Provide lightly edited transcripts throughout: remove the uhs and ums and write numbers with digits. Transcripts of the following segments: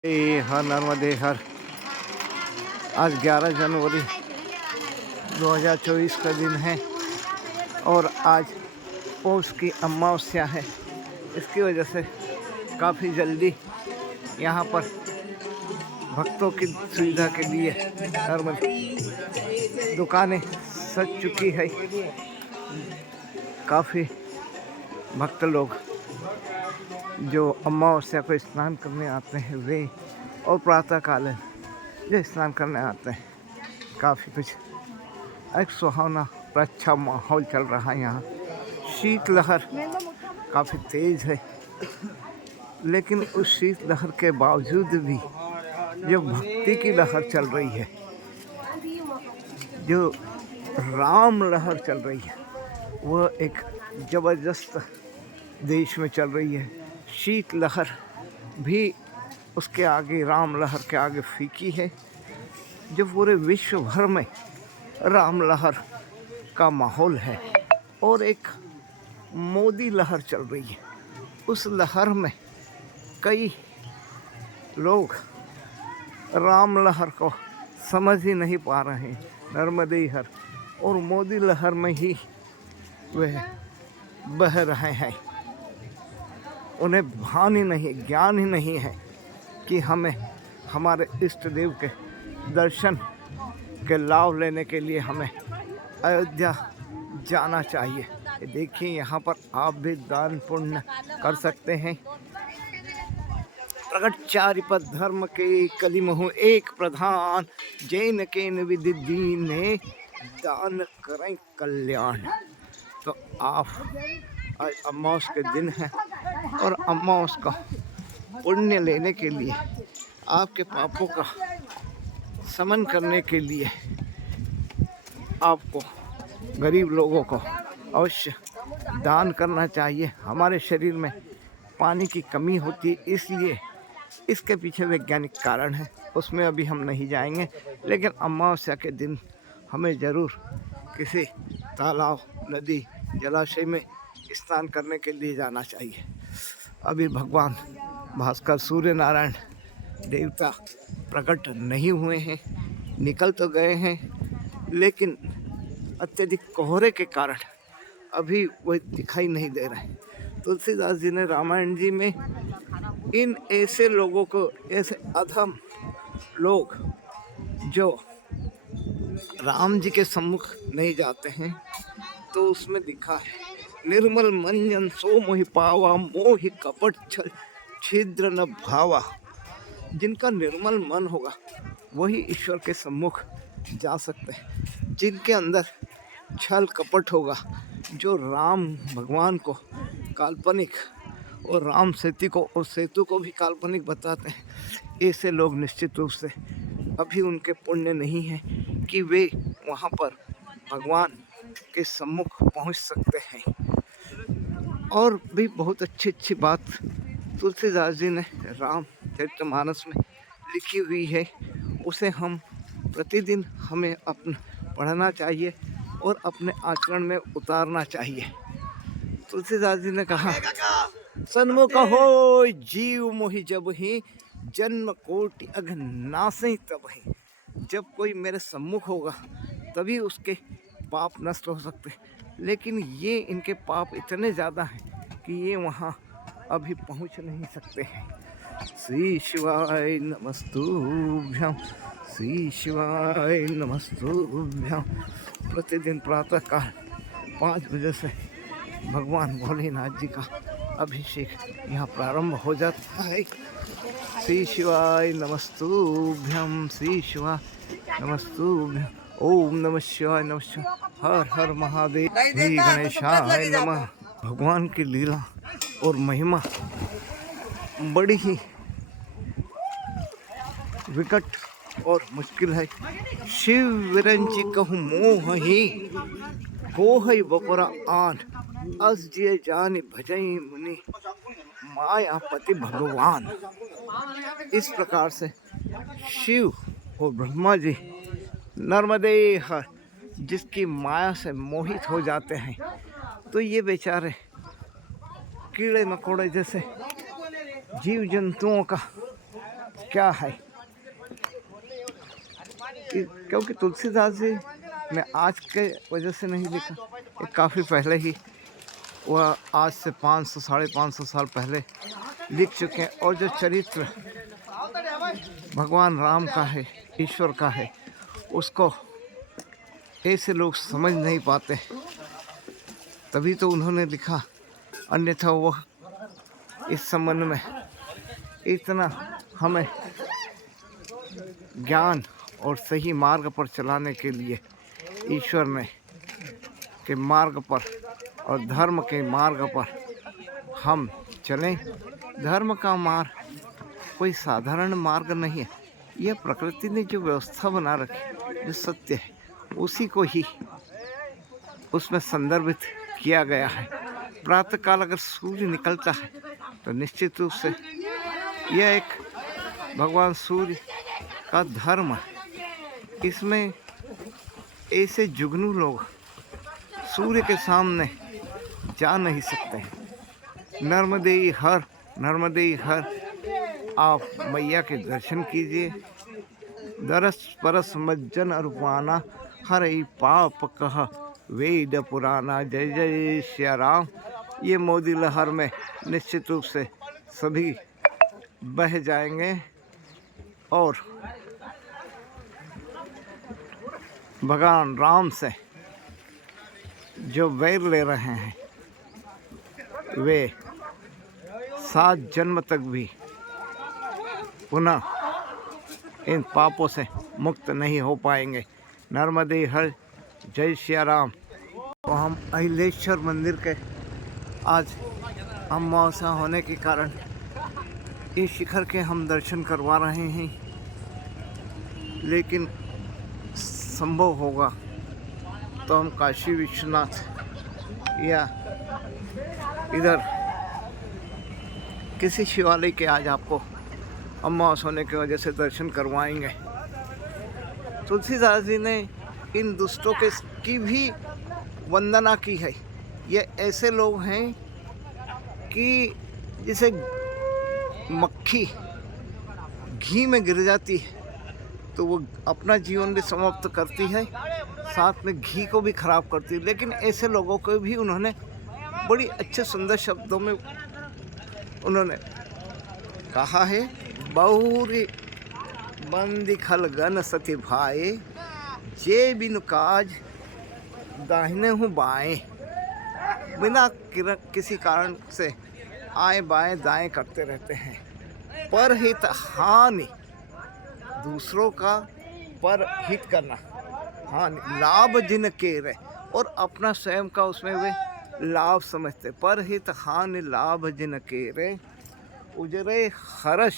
हर नर्मदे हर। आज 11 जनवरी 2024 का दिन है और आज पौष की अमावस्या है। इसकी वजह से काफ़ी जल्दी यहाँ पर भक्तों की सुविधा के लिए नर्मद दुकानें सज चुकी है। काफ़ी भक्त लोग जो अमावस्या को स्नान करने आते हैं वे और प्रातःकालीन जो स्नान करने आते हैं, काफ़ी कुछ एक सुहावना अच्छा माहौल चल रहा है। यहाँ शीतलहर काफ़ी तेज़ है, लेकिन उस शीतलहर के बावजूद भी जो भक्ति की लहर चल रही है, जो राम लहर चल रही है, वह एक ज़बरदस्त देश में चल रही है। शीत लहर भी उसके आगे, राम लहर के आगे फीकी है। जो पूरे विश्व भर में राम लहर का माहौल है और एक मोदी लहर चल रही है। उस लहर में कई लोग राम लहर को समझ ही नहीं पा रहे हैं, नर्मदे हर, और मोदी लहर में ही वह बह रहे हैं। उन्हें भान ही नहीं, ज्ञान ही नहीं है कि हमें हमारे इष्ट देव के दर्शन के लाभ लेने के लिए हमें अयोध्या जाना चाहिए। देखिए, यहाँ पर आप भी दान पुण्य कर सकते हैं। प्रगट चारि पद धर्म के कलिमहु एक प्रधान, जैन के विधि दीने दान करें कल्याण। तो आप आज अमावस के दिन है और अमावस का पुण्य लेने के लिए, आपके पापों का समन करने के लिए आपको गरीब लोगों को अवश्य दान करना चाहिए। हमारे शरीर में पानी की कमी होती है, इसलिए इसके पीछे वैज्ञानिक कारण है, उसमें अभी हम नहीं जाएंगे। लेकिन अमावस्या के दिन हमें ज़रूर किसी तालाब, नदी, जलाशय में स्नान करने के लिए जाना चाहिए। अभी भगवान भास्कर, सूर्य नारायण देवता प्रकट नहीं हुए हैं, निकल तो गए हैं, लेकिन अत्यधिक कोहरे के कारण अभी वह दिखाई नहीं दे रहे। तुलसीदास जी ने रामायण जी में इन ऐसे लोगों को, ऐसे अधम लोग जो राम जी के सम्मुख नहीं जाते हैं, तो उसमें लिखा है, निर्मल मंजन सो मोहि पावा, मोहि कपट छल छिद्र न भावा। जिनका निर्मल मन होगा वही ईश्वर के सम्मुख जा सकते हैं। जिनके अंदर छल कपट होगा, जो राम भगवान को काल्पनिक और राम सेतु को भी काल्पनिक बताते हैं, ऐसे लोग निश्चित रूप से अभी उनके पुण्य नहीं है कि वे वहाँ पर भगवान के सम्मुख पहुँच सकते हैं। और भी बहुत अच्छी बात तुलसीदास जी ने रामचरितमानस में लिखी हुई है, उसे हम प्रतिदिन हमें पढ़ना चाहिए और अपने आचरण में उतारना चाहिए। तुलसीदास जी ने कहा, सन्मुख हो जीव मोहि जब ही, जन्म कोटि अघ नासै तब ही। जब कोई मेरे सम्मुख होगा तभी उसके पाप नष्ट हो सकते, लेकिन ये इनके पाप इतने ज़्यादा हैं कि ये वहाँ अभी पहुँच नहीं सकते हैं। श्री शिवाय नमस्तुभ्यं, श्री शिवाय नमस्तुभ्यं। प्रतिदिन प्रातःकाल 5 बजे से भगवान भोलेनाथ जी का अभिषेक यहाँ प्रारंभ हो जाता है। श्री शिवाय नमस्तुभ्यं, श्री शिवाय नमस्तुभ्यं। ओम नमः शिवाय, नमः शिवाय, हर हर महादेव, श्री गणेशाय नमः। भगवान की लीला और महिमा बड़ी ही विकट और मुश्किल है। शिव विरंची कहूँ मोह ही, कोहई बपुरा आन, अस जिय जानि भजई मुनि, मायापति भगवान। इस प्रकार से शिव और ब्रह्मा जी नर्मदे हर जिसकी माया से मोहित हो जाते हैं, तो ये बेचारे कीड़े मकोड़े जैसे जीव जंतुओं का क्या है। क्योंकि तुलसीदास जी ने आज के वजह से नहीं लिखा, ये काफ़ी पहले ही वह आज से 500 साढ़े 500 साल पहले लिख चुके हैं। और जो चरित्र भगवान राम का है, ईश्वर का है, उसको ऐसे लोग समझ नहीं पाते, तभी तो उन्होंने लिखा। अन्यथा वह इस संबंध में इतना हमें ज्ञान और सही मार्ग पर चलाने के लिए ईश्वर ने के मार्ग पर और धर्म के मार्ग पर हम चलें। धर्म का मार्ग कोई साधारण मार्ग नहीं है, यह प्रकृति ने जो व्यवस्था बना रखी, जो सत्य है, उसी को ही उसमें संदर्भित किया गया है। प्रातःकाल अगर सूर्य निकलता है तो निश्चित रूप से यह एक भगवान सूर्य का धर्म है। इसमें ऐसे जुगनू लोग सूर्य के सामने जा नहीं सकते हैं। नर्मदेई हर, नर्मदेई हर, आप मैया के दर्शन कीजिए। दरस परस मज्जन अरुपाना, हर ही पाप कह वेद पुराना। जय जय श्री राम। ये मोदी लहर में निश्चित रूप से सभी बह जाएंगे और भगवान राम से जो वैर ले रहे हैं वे 7 जन्म तक भी पुनः इन पापों से मुक्त नहीं हो पाएंगे। नर्मदे हर, जय श्री राम। तो हम अहिलेश्वर मंदिर के आज अमावस्या होने के कारण इस शिखर के हम दर्शन करवा रहे हैं, लेकिन संभव होगा तो हम काशी विश्वनाथ या इधर किसी शिवालय के आज आपको अमावस होने की वजह से दर्शन करवाएंगे। तुलसीदास जी ने इन दुष्टों की भी वंदना की है। ये ऐसे लोग हैं कि जिसे मक्खी घी में गिर जाती है तो वो अपना जीवन भी समाप्त करती है, साथ में घी को भी खराब करती है। लेकिन ऐसे लोगों को भी उन्होंने बड़ी अच्छे सुंदर शब्दों में उन्होंने कहा है। बहुरी बंदी खल गन सती भाए, जे बिनु काज दाहिने हूँ बाएं। बिना किसी कारण से आए बाएं दाएं करते रहते हैं। परहित हानि, दूसरों का पर हित करना, हानि लाभ जिन केरे, और अपना स्वयं का उसमें वे लाभ समझते। परहित हानि लाभ जिन केरे, उजरे हर्ष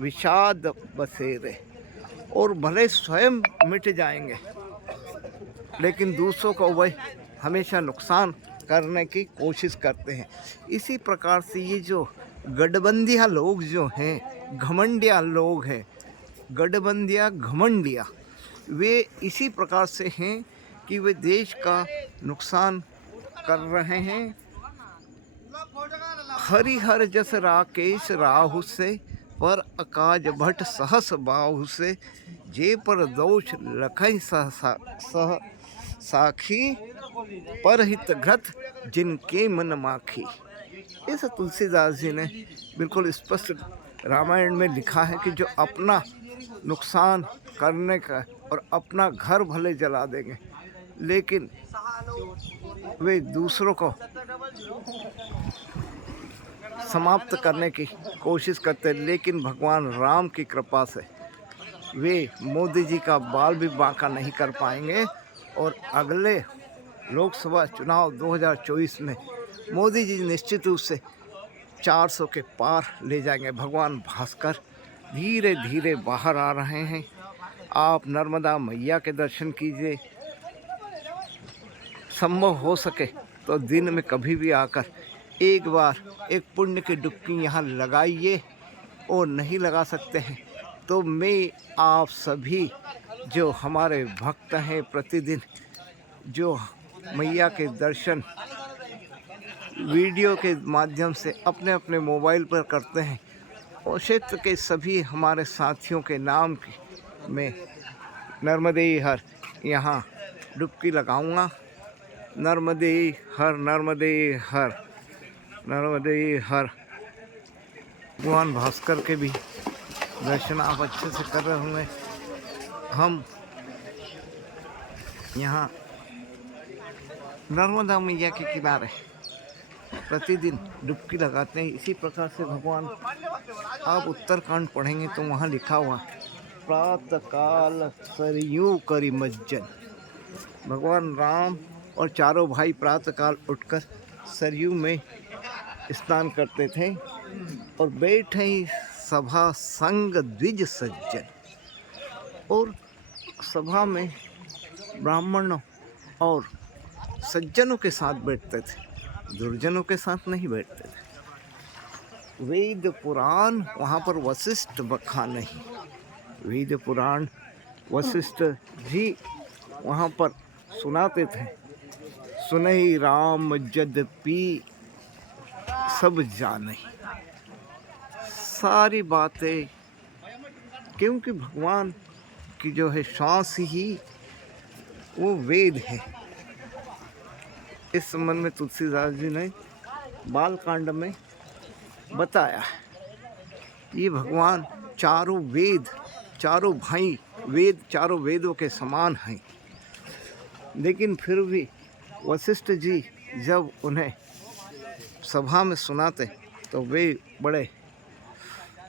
विषाद बसेरे। और भले स्वयं मिट जाएंगे लेकिन दूसरों को वह हमेशा नुकसान करने की कोशिश करते हैं। इसी प्रकार से ये जो गठबंदिया लोग जो हैं, घमंडिया लोग हैं, गठबंदिया घमंडिया, वे इसी प्रकार से हैं कि वे देश का नुकसान कर रहे हैं। हरिहर जस राकेश राहु से, पर अकाज भट्ट सहस बाहु से। जे पर दोष लखई सह साखी, परहित घ्रत जिनके मन माखी। इस तुलसीदास जी ने बिल्कुल स्पष्ट रामायण में लिखा है कि जो अपना नुकसान करने का और अपना घर भले जला देंगे लेकिन वे दूसरों को समाप्त करने की कोशिश करते। लेकिन भगवान राम की कृपा से वे मोदी जी का बाल भी बांका नहीं कर पाएंगे और अगले लोकसभा चुनाव 2024 में मोदी जी निश्चित रूप से 400 के पार ले जाएंगे। भगवान भास्कर धीरे धीरे बाहर आ रहे हैं। आप नर्मदा मैया के दर्शन कीजिए, संभव हो सके तो दिन में कभी भी आकर एक बार एक पुण्य की डुबकी यहाँ लगाइए, और नहीं लगा सकते हैं तो मैं आप सभी जो हमारे भक्त हैं प्रतिदिन जो मैया के दर्शन वीडियो के माध्यम से अपने अपने मोबाइल पर करते हैं और क्षेत्र के सभी हमारे साथियों के नाम में नर्मदे हर यहाँ डुबकी लगाऊंगा। नर्मदे हर, नर्मदे हर, नर्मदे हर। भगवान भास्कर के भी दर्शन आप अच्छे से कर रहे होंगे। हम यहाँ नर्मदा मैया के किनारे प्रतिदिन डुबकी लगाते हैं। इसी प्रकार से भगवान, आप उत्तरकांड पढ़ेंगे तो वहाँ लिखा हुआ प्रातः काल सरयू करी मज्जन। भगवान राम और चारों भाई प्रातः काल उठकर सरयू में स्नान करते थे और बैठे ही सभा संग द्विज सज्जन। और सभा में ब्राह्मणों और सज्जनों के साथ बैठते थे, दुर्जनों के साथ नहीं बैठते थे। वेद पुराण वहाँ पर वशिष्ठ बखा नहीं, वेद पुराण वशिष्ठ जी वहाँ पर सुनाते थे। सुनहि राम यद्यपि सब जाने, सारी बातें, क्योंकि भगवान की जो है श्वास ही वो वेद है। इस संबंध में तुलसीदास जी ने बालकांड में बताया है। ये भगवान चारों वेद, चारों भाई वेद, चारों वेदों के समान हैं। लेकिन फिर भी वशिष्ठ जी जब उन्हें सभा में सुनाते तो वे बड़े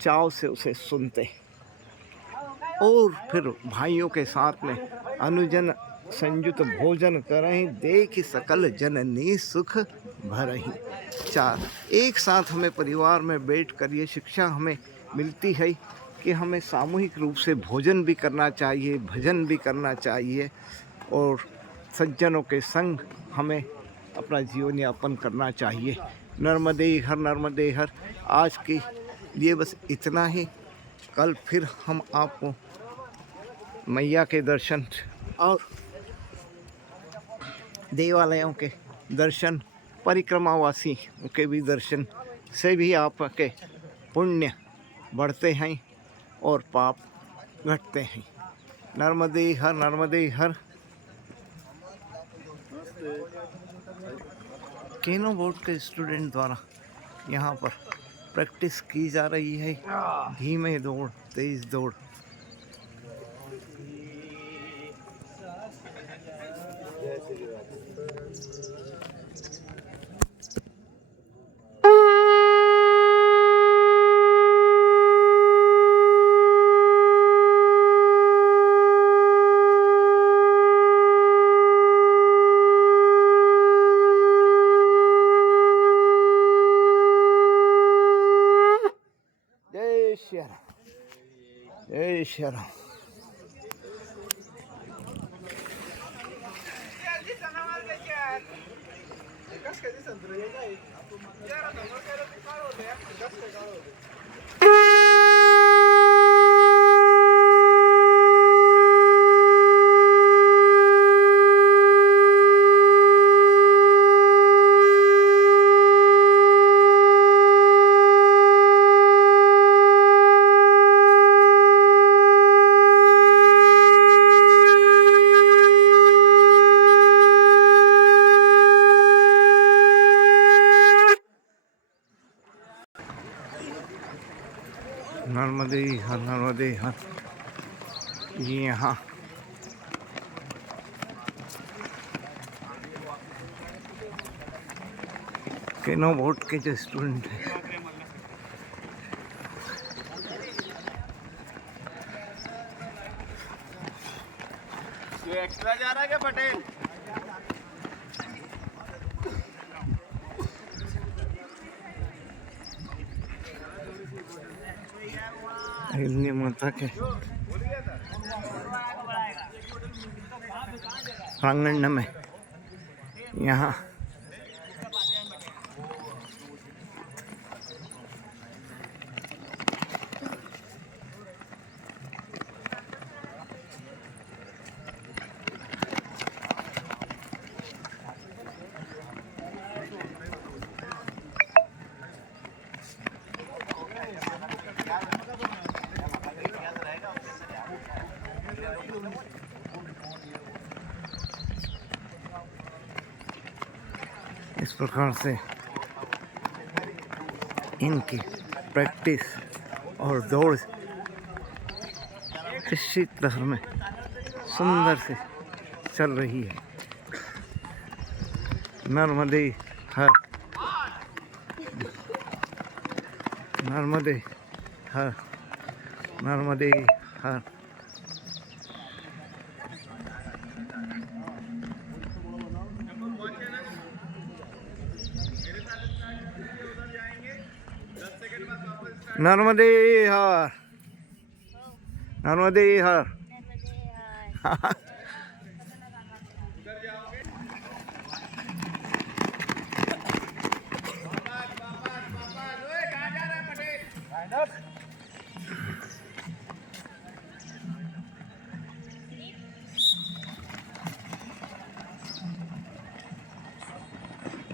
चाव से उसे सुनते और फिर भाइयों के साथ में अनुजन संयुक्त भोजन करहीं, देख सकल जननी सुख भरहीं। चार एक साथ हमें परिवार में बैठ कर ये शिक्षा हमें मिलती है कि हमें सामूहिक रूप से भोजन भी करना चाहिए, भजन भी करना चाहिए और सज्जनों के संग हमें अपना जीवन यापन करना चाहिए। नर्मदे हर, नर्मदे हर। आज के लिए बस इतना ही। कल फिर हम आपको मैया के दर्शन और देवालयों के दर्शन, परिक्रमावासी के भी दर्शन से भी आपके पुण्य बढ़ते हैं और पाप घटते हैं। नर्मदे हर, नर्मदे हर। केनो बोर्ड के स्टूडेंट द्वारा यहाँ पर प्रैक्टिस की जा रही है। धीमे दौड़, तेज दौड़। जय श्री राम, जय श्री राम। नर्मदे हर, नर्मदे हर। ये यहाँ केनो बोर्ड के जो स्टूडेंट हैं ये एक्स्ट्रा जा रहा है क्या पटेल? हिंदी माता के प्रांगण में यहाँ प्रकार से इनकी प्रैक्टिस और दौड़ इसी तरह में सुंदर से चल रही है। नर्मदे हर, नर्मदे हर, नर्मदे हर। नर्मदे हर, नर्मदे हर।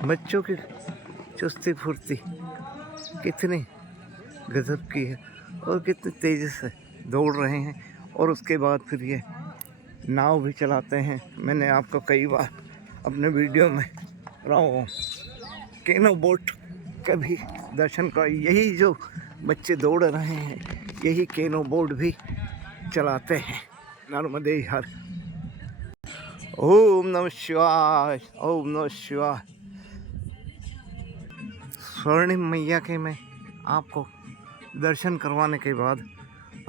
बच्चों की चुस्ती फुर्ती कितनी गजब की है और कितनी तेज़ी से दौड़ रहे हैं। और उसके बाद फिर ये नाव भी चलाते हैं। मैंने आपको कई बार अपने वीडियो में रहा हूँ कैनो बोट का भी दर्शन का। यही जो बच्चे दौड़ रहे हैं यही कैनो बोट भी चलाते हैं। नर्मदे हर। ओम नमः शिवाय, ओम नमः शिवाय। स्वर्णिम मैया के मैं आपको दर्शन करवाने के बाद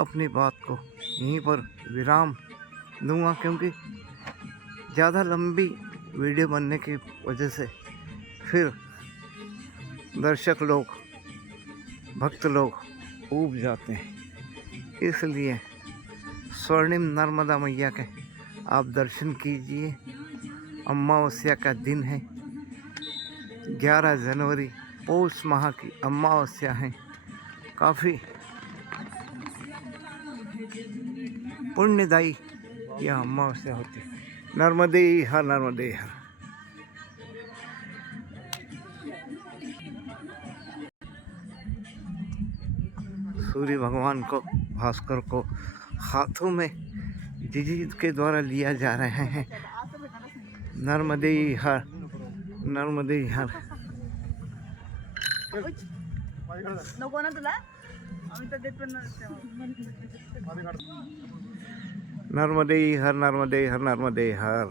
अपनी बात को यहीं पर विराम दूंगा, क्योंकि ज़्यादा लंबी वीडियो बनने की वजह से फिर दर्शक लोग, भक्त लोग ऊब जाते हैं। इसलिए स्वर्णिम नर्मदा मैया के आप दर्शन कीजिए। अमावस्या का दिन है, 11 जनवरी पौष माह की अमावस्या है। काफ़ी पुण्यदायी यह अमावस्या होती है। नर्मदे हर, नर्मदे हर। सूर्य भगवान को, भास्कर को हाथों में जीजी के द्वारा लिया जा रहे हैं। नर्मदे हर, नर्मदे हर। नको ना तुला, आम्ही तर देत पण नसते. नर्मदे हर, नर्मदे हर, नर्मदे हर।